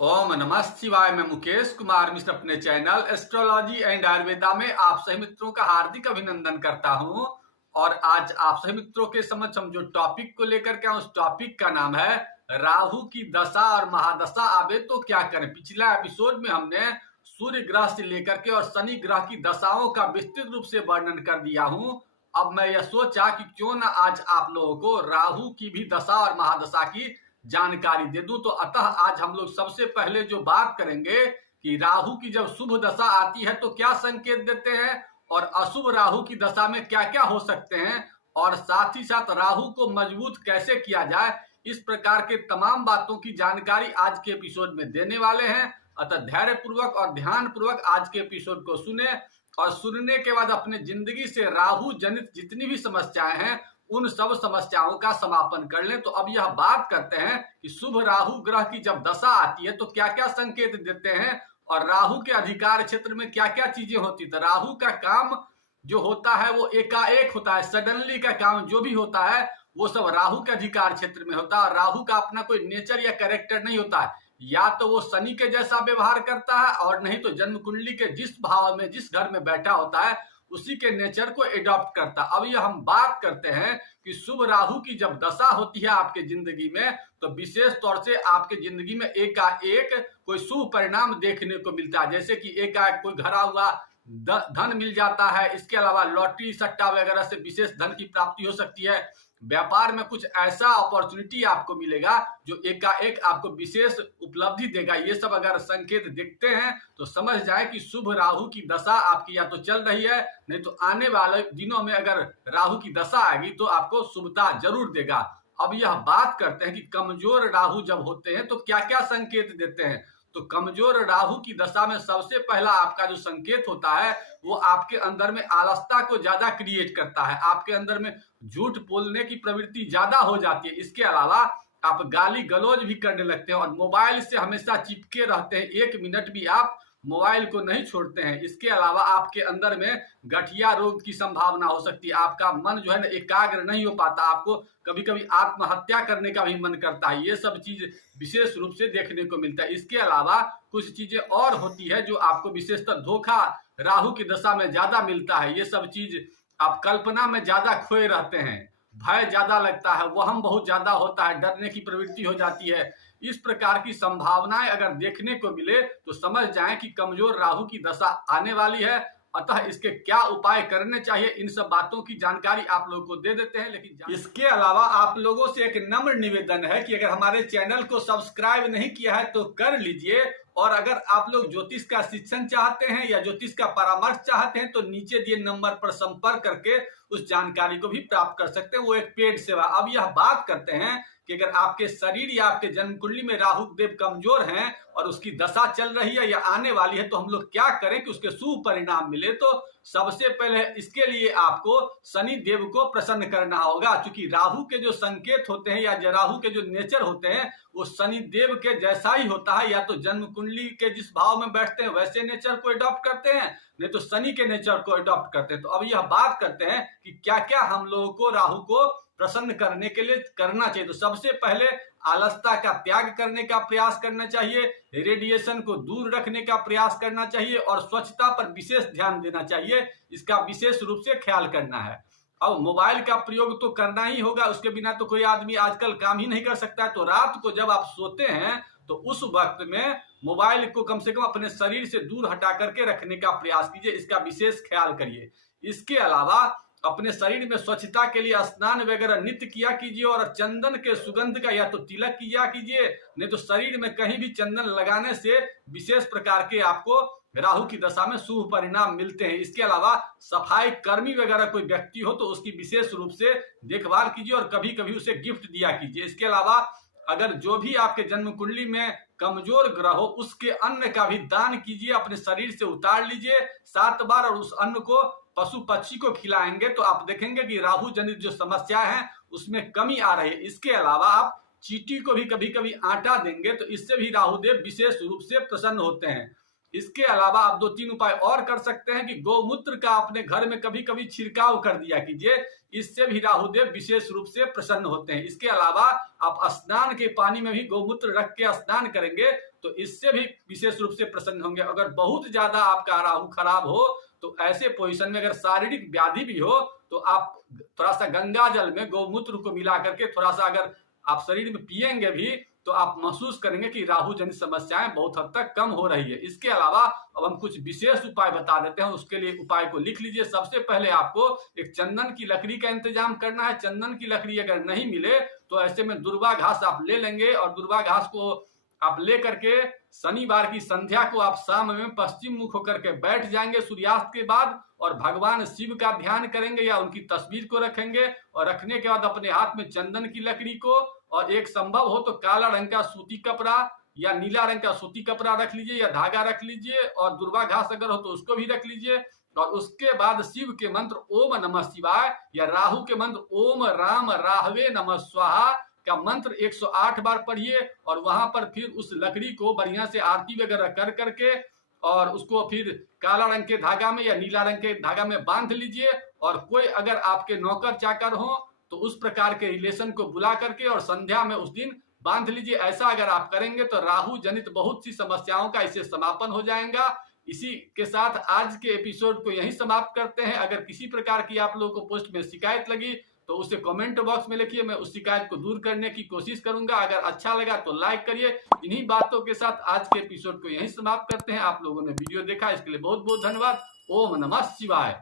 ओम नमः शिवाय। मैं मुकेश कुमार मिश्र अपने चैनल एस्ट्रोलॉजी एंड आयुर्वेदा में आप सभी मित्रों का हार्दिक अभिनंदन करता हूं। और आज आप सभी मित्रों के समक्ष हम जो टॉपिक को लेकर के उस टॉपिक का नाम है राहु की दशा और महादशा आवे तो क्या करें। पिछला एपिसोड में हमने सूर्य ग्रह से लेकर के और शनि ग्रह की दशाओं का विस्तृत रूप से वर्णन कर दिया हूं। अब मैं यह सोचा कि क्यों ना आज आप लोगों को राहु की भी दशा और महादशा की जानकारी दे दूं। तो अतः आज हम लोग सबसे पहले जो बात करेंगे कि राहु की जब शुभ दशा आती है तो क्या संकेत देते हैं और अशुभ राहु की दशा में क्या क्या हो सकते हैं, और साथ ही साथ राहु को मजबूत कैसे किया जाए। इस प्रकार के तमाम बातों की जानकारी आज के एपिसोड में देने वाले हैं। अतः धैर्य पूर्वक और ध्यान पूर्वक आज के एपिसोड को सुने और सुनने के बाद अपने जिंदगी से राहु जनित जितनी भी समस्याएं हैं उन सब समस्याओं का समापन कर लें। तो अब यह बात करते हैं कि शुभ राहु ग्रह की जब दशा आती है तो क्या क्या संकेत देते हैं और राहु के अधिकार क्षेत्र में क्या क्या चीजें होती। तो राहु का काम जो होता है वो एकाएक होता है, सडनली का काम जो भी होता है वो सब राहु के अधिकार क्षेत्र में होता है। राहु का अपना कोई नेचर या कैरेक्टर नहीं होता है, या तो वो शनि के जैसा व्यवहार करता है और नहीं तो जन्म कुंडली के जिस भाव में जिस घर में बैठा होता है उसी के नेचर को एडॉप्ट करता। अब ये हम बात करते हैं कि शुभ राहु की जब दशा होती है आपके जिंदगी में तो विशेष तौर से आपके जिंदगी में एकाएक कोई शुभ परिणाम देखने को मिलता है। जैसे कि एकाएक कोई घरा हुआ धन मिल जाता है। इसके अलावा लॉटरी सट्टा वगैरह से विशेष धन की प्राप्ति हो सकती है। व्यापार में कुछ ऐसा अपॉर्चुनिटी आपको मिलेगा जो एकाएक आपको विशेष उपलब्धि देगा। ये सब अगर संकेत दिखते हैं तो समझ जाए कि शुभ राहु की दशा आपकी या तो चल रही है, नहीं तो आने वाले दिनों में अगर राहु की दशा आएगी तो आपको शुभता जरूर देगा। अब यह बात करते हैं कि कमजोर राहु जब होते हैं तो क्या क्या संकेत देते हैं। तो कमजोर राहु की दशा में सबसे पहला आपका जो संकेत होता है वो आपके अंदर में आलसता को ज्यादा क्रिएट करता है। आपके अंदर में झूठ बोलने की प्रवृत्ति ज्यादा हो जाती है। इसके अलावा आप गाली गलौज भी करने लगते हैं और मोबाइल से हमेशा चिपके रहते हैं, एक मिनट भी आप मोबाइल को नहीं छोड़ते हैं। इसके अलावा आपके अंदर में गठिया रोग की संभावना हो सकती है। आपका मन जो है ना एकाग्र नहीं हो पाता, आपको कभी कभी आत्महत्या करने का भी मन करता है। ये सब चीज विशेष रूप से देखने को मिलता है। इसके अलावा कुछ चीजें और होती है जो आपको विशेषतः धोखा राहु की दशा में ज्यादा मिलता है। ये सब चीज आप कल्पना में ज्यादा खोए रहते हैं, भय ज्यादा लगता है, वहम बहुत ज्यादा होता है, डरने की प्रवृत्ति हो जाती है। इस प्रकार की संभावनाएं अगर देखने को मिले तो समझ जाएं कि कमजोर राहु की दशा आने वाली है। अतः इसके क्या उपाय करने चाहिए इन सब बातों की जानकारी आप लोगों को दे देते हैं। लेकिन इसके अलावा आप लोगों से एक नम्र निवेदन है कि अगर हमारे चैनल को सब्सक्राइब नहीं किया है तो कर लीजिए। और अगर आप लोग ज्योतिष का शिक्षण चाहते हैं या ज्योतिष का परामर्श चाहते हैं तो नीचे दिए नंबर पर संपर्क करके उस जानकारी को भी प्राप्त कर सकते हैं। वो एक पेड सेवा। अब यह बात करते हैं कि अगर आपके शरीर या आपके जन्म कुंडली में राहु देव कमजोर हैं और उसकी दशा चल रही है या आने वाली है तो हम लोग क्या करें कि उसके शुभ परिणाम मिले। तो सबसे पहले इसके लिए आपको शनि देव को प्रसन्न करना होगा। क्योंकि राहु के जो संकेत होते हैं या राहु के जो नेचर होते हैं वो शनि देव के जैसा ही होता है। या तो जन्म कुंडली के जिस भाव में बैठते हैं वैसे नेचर को अडॉप्ट करते हैं, नहीं तो शनि के नेचर को अडॉप्ट करते हैं। तो अब यह बात करते हैं कि क्या क्या हम लोगों को राहु को प्रसन्न करने के लिए करना चाहिए। तो सबसे पहले आलसता का त्याग करने का प्रयास करना चाहिए, रेडिएशन को दूर रखने का प्रयास करना चाहिए और स्वच्छता पर विशेष ध्यान देना चाहिए। इसका विशेष रूप से ख्याल करना है। अब मोबाइल का प्रयोग तो करना ही होगा, उसके बिना तो कोई आदमी आजकल काम ही नहीं कर सकता। तो रात को जब आप सोते हैं तो उस वक्त में मोबाइल को कम से कम अपने शरीर से दूर हटा करके रखने का प्रयास कीजिए, इसका विशेष ख्याल करिए। इसके अलावा अपने शरीर में स्वच्छता के लिए स्नान वगैरह नित्य किया कीजिए और चंदन के सुगंध का या तो तिलक किया कीजिए, नहीं तो शरीर में कहीं भी चंदन लगाने से विशेष प्रकार के आपको राहु की दशा में शुभ परिणाम मिलते हैं। इसके अलावा सफाई कर्मी वगैरह कोई व्यक्ति हो तो उसकी विशेष रूप से देखभाल कीजिए और कभी कभी उसे गिफ्ट दिया कीजिए। इसके अलावा अगर जो भी आपके जन्म कुंडली में कमजोर ग्रह हो उसके अन्न का भी दान कीजिए, अपने शरीर से उतार लीजिए 7 बार और उस अन्न को पशु पक्षी को खिलाएंगे तो आप देखेंगे कि राहु जनित जो समस्या है उसमें कमी आ रही है। इसके अलावा आप चींटी को भी कभी कभी आटा देंगे तो इससे भी राहुदेव विशेष रूप से प्रसन्न होते हैं। इसके अलावा आप 2-3 उपाय और कर सकते हैं कि गौमूत्र का अपने घर में कभी कभी छिड़काव कर दिया कीजिए, इससे भी राहुदेव विशेष रूप से प्रसन्न होते हैं। इसके अलावा आप स्नान के पानी में भी गौमूत्र रख के स्नान करेंगे तो इससे भी विशेष रूप से प्रसन्न होंगे। अगर बहुत ज्यादा आपका राहु खराब हो तो ऐसे पोजीशन में अगर शारीरिक व्याधि भी हो तो आप थोड़ा सा गंगा जल में गौमूत्र को मिला करके थोड़ा सा अगर आप शरीर में पिएंगे भी तो आप महसूस करेंगे कि राहु जनित समस्याएं बहुत हद तक कम हो रही है। इसके अलावा अब हम कुछ विशेष उपाय बता देते हैं, उसके लिए उपाय को लिख लीजिए। सबसे पहले आपको एक चंदन की लकड़ी का इंतजाम करना है। चंदन की लकड़ी अगर नहीं मिले तो ऐसे में दुर्वा घास आप ले लेंगे और दुर्वा घास को आप ले करके शनिवार की संध्या को आप शाम में पश्चिम मुख होकर के बैठ जाएंगे सूर्यास्त के बाद और भगवान शिव का ध्यान करेंगे या उनकी तस्वीर को रखेंगे और रखने के बाद अपने हाथ में चंदन की लकड़ी को और एक संभव हो तो काला रंग का सूती कपड़ा या नीला रंग का सूती कपड़ा रख लीजिए या धागा रख लीजिए और दुर्वा घास अगर हो तो उसको भी रख लीजिए और उसके बाद शिव के मंत्र ओम नमः शिवाय या राहु के मंत्र ओम राम राहवे नमः स्वाहा का मंत्र 108 बार पढ़िए और वहां पर फिर उस लकड़ी को बढ़िया से आरती वगैरह कर करके और उसको फिर काला रंग के धागा में या नीला रंग के धागा में बांध लीजिए और कोई अगर आपके नौकर चाकर हो तो उस प्रकार के रिलेशन को बुला करके और संध्या में उस दिन बांध लीजिए। ऐसा अगर आप करेंगे तो राहु जनित बहुत सी समस्याओं का इससे समापन हो जाएगा। इसी के साथ आज के एपिसोड को यहीं समाप्त करते हैं। अगर किसी प्रकार की आप लोगों को पोस्ट में शिकायत लगी तो उसे कमेंट बॉक्स में लिखिए, मैं उस शिकायत को दूर करने की कोशिश करूंगा। अगर अच्छा लगा तो लाइक करिए। इन्हीं बातों के साथ आज के एपिसोड को यहीं समाप्त करते हैं। आप लोगों ने वीडियो देखा इसके लिए बहुत बहुत धन्यवाद। ओम नमः शिवाय।